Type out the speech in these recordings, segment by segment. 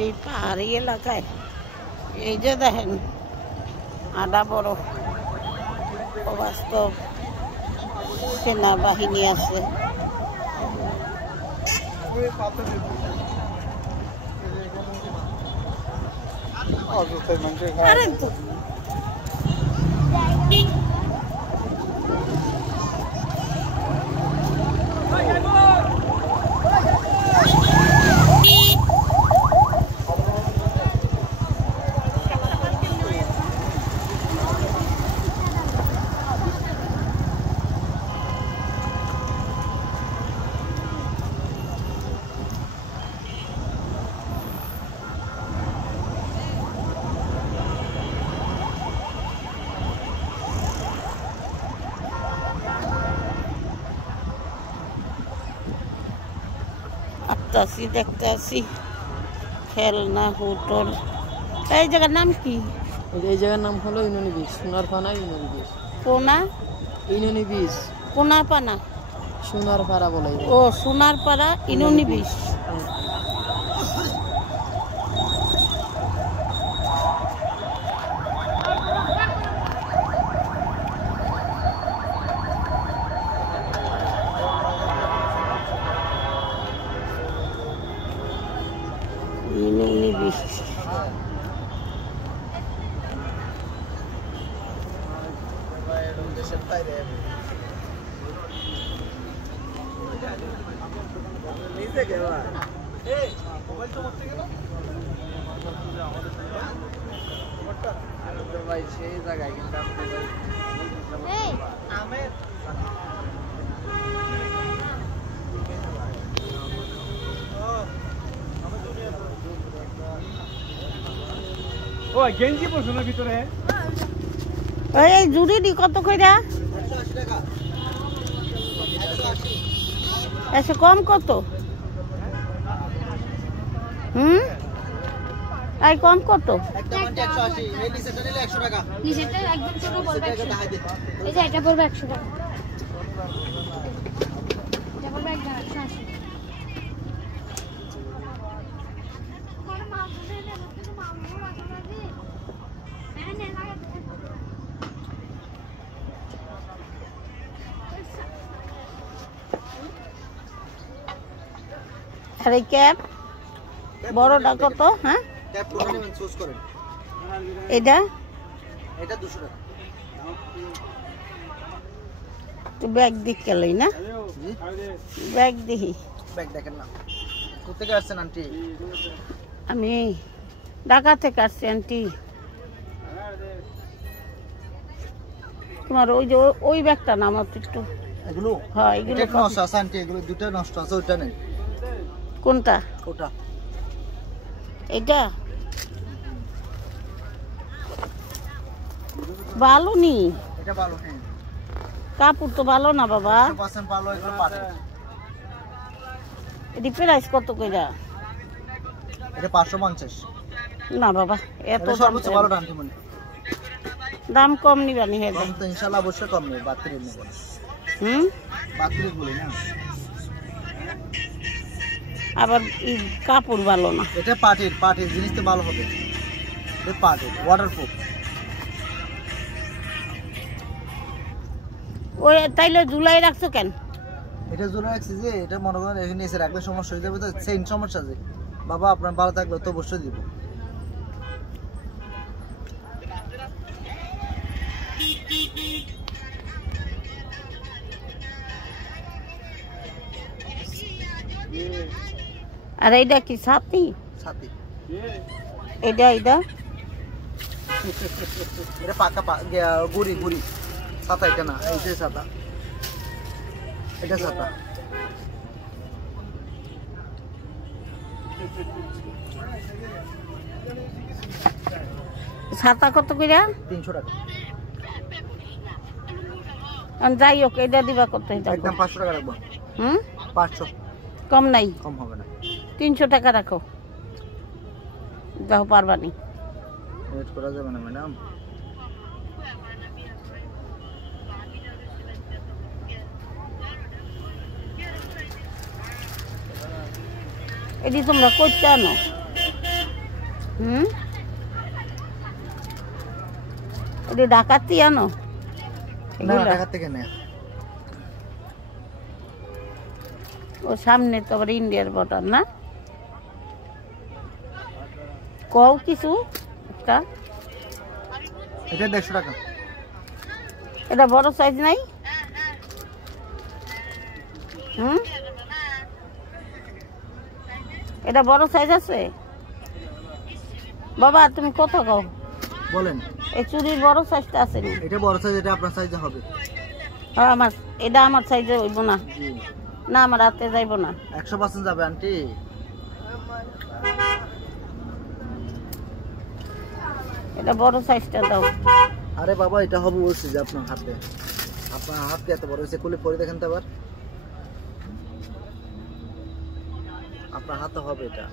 এই পাহাড়ি এলাকায় এই যে দেখেন আডা বড় অবাস্তব সেনাবাহিনী আছে। আসতেছি দেখতে আসি খেলনা হোটেল। এই জায়গার নাম কি? এই জায়গার নাম হলো ইউনানি বিচ, সোনারপানা ইউনানি বিচ। কোনা ইউনানি বিচ, কোনাপানা, সোনারপাড়া বলে। ও সোনারপাড়া ইউনানি বিচ। ইউনানি বিচ সেই জায়গায় কিন্তু ও গেঞ্জি পরছো না ভিতরে? এই জুড়ি দি কত কইরা? 180 টাকা। এসে কম কত? এই কম কত? একদম 180, এই নিচেটা নিলে 100 টাকা। নিচেটা একদম ছোট বলবে 100 টাকা। এই যে এটা পড়বে 100 টাকা। এটা পড়বে একদম 180। আর এই ক্যাপ বড়টা কত? হ্যাঁ ক্যাপ কোনটা নেবেন চুজ করেন। এটা এটা 200 টাকা। তো ব্যাগ দিকে লই না, ব্যাগ দেখি। ব্যাগ দেখেন না। কোথা থেকে আসছেন আন্টি? আমি ঢাকা থেকে আসছি আন্টি। তোমার ওই যে ওই ব্যাগটা না আমার একটু। এগুলো? হ্যাঁ এগুলো এটা নষ্ট আছে আন্টি, এগুলো দুটো নষ্ট আছে, ওইটা নেই। কোনটা? ওটা। এটা ভালো নি? এটা ভালো নেই। কাপড় তো ভালো না বাবা। 100% ভালো, এগুলো পাটে। এটি প্রাইস কত কইরা? এটা 550। না বাবা এত এটা সর্বোচ্চ ভালো আন্টি মনে। দাম কম নিবানি হে? কম তো ইনশাআল্লাহ অবশ্যই কম নেই, 32 নেব। 32 বলি না। আবার এই কাপড় ভালো না। এটা পাটের জিনিস তো ভালো হবে। এটা পাটের ওয়াটারপ্রুফ। ওই তাইলে জুলাই রাখছো কেন? এটা জোরে রাখছি যে এটা মনে করেন এখানে এসে রাখলে সমস্যা হয়ে যাবে, তো সেম সমস্যা আছে বাবা। আপনার ভালো থাকলে তো অবশ্যই দিব। আর এইটা কি ছাতি? ছাতি। এটা এটা পাকা গুড়ি ছাতা। এটা না, এই যে ছাতা, এটা ছাতা। ছাতা কত কইরা? 300 টাকা। যাই হোক এটা দিবা কত? একদম 500 টাকা রাখবো। 500 কম নাই? কম হবে না। 300 টাকা রাখো, যাও পারবানি। রেট করা যাবে না ম্যাডাম। এটি তোমরা কই আনো? হুম, ওটা ঢাকাতে আনো না এগুলা? ঢাকা থেকে নেয়। ও সামনে তো আবার ইন্ডিয়ার বর্ডার না? কও কিছু একটা। এটা 150 টাকা। এটা বড় সাইজ নাই? হুম, এটা বড় সাইজ আছে? বাবা তুমি কত কও? বলেন এই চুরির বড় সাইজটা আছে নি? এটা বড় সাইজ, এটা আপনার সাইজে হবে। হ্যাঁ, আমার এটা আমার সাইজে হইব না। জি না, আমার হাতে যাইব না। 100% যাবে আন্টি। এটা বড় সাইজটা দাও। আরে বাবা এটা হবে বলছি যে আপনার হাতে। আপনার হাত কি এত বড় হয়েছে? খুলে পরে দেখেন তো আবার। আপনার হাতে হবে এটা।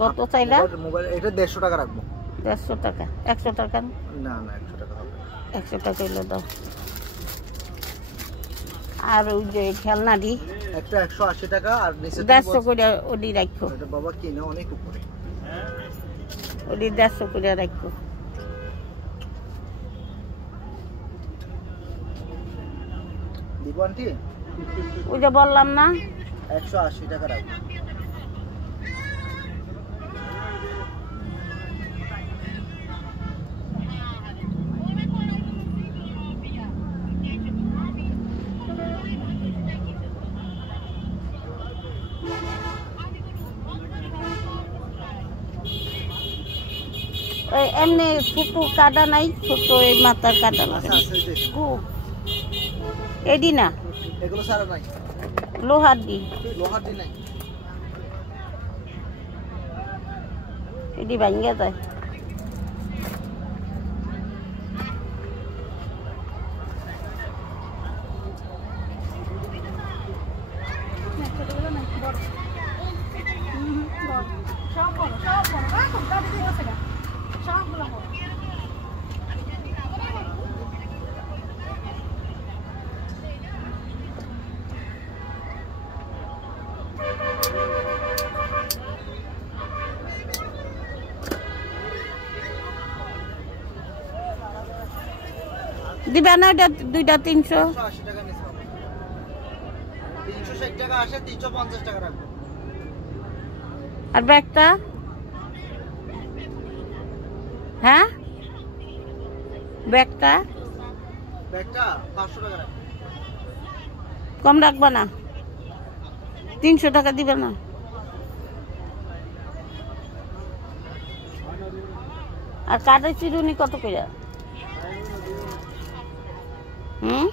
কত চাইলা? মোবাইল এটা 150 টাকা রাখবো। 150 টাকা? 100 টাকা? না না 100 টাকা হবে। 100 টাকা হইলো দাও। আর ওই যে খেলনাটি একটা 180 টাকা আর নিচে 150 করে ওডি রাখো। এটা বাবা কিনা অনেক উপরে। ওডি 150 করে রাখো। দিব আন্টি? ওই যে বললাম না 180 টাকা রাখবো। এমনি ছোট কাটা নাই? ছোট এই মাথার কাটা আচ্ছা লাগে আছে যে এডি না, এগুলো সারা নাই। লোহার দি। লোহার দি নাই। এডি ভাঙ্গা যায়। দিবা না এটা দুইটা 300? 180 টাকা নিচে হবে। 360 টাকা আসে, 350 টাকা রাখবো। আর ব্যাগটা? হ্যাঁ, ব্যাগটা ব্যাগটা 500 টাকা রাখবো। কম রাখবা না? 300 টাকা দিবে না? আর কাঠের চিরুনি কত করে? হুম,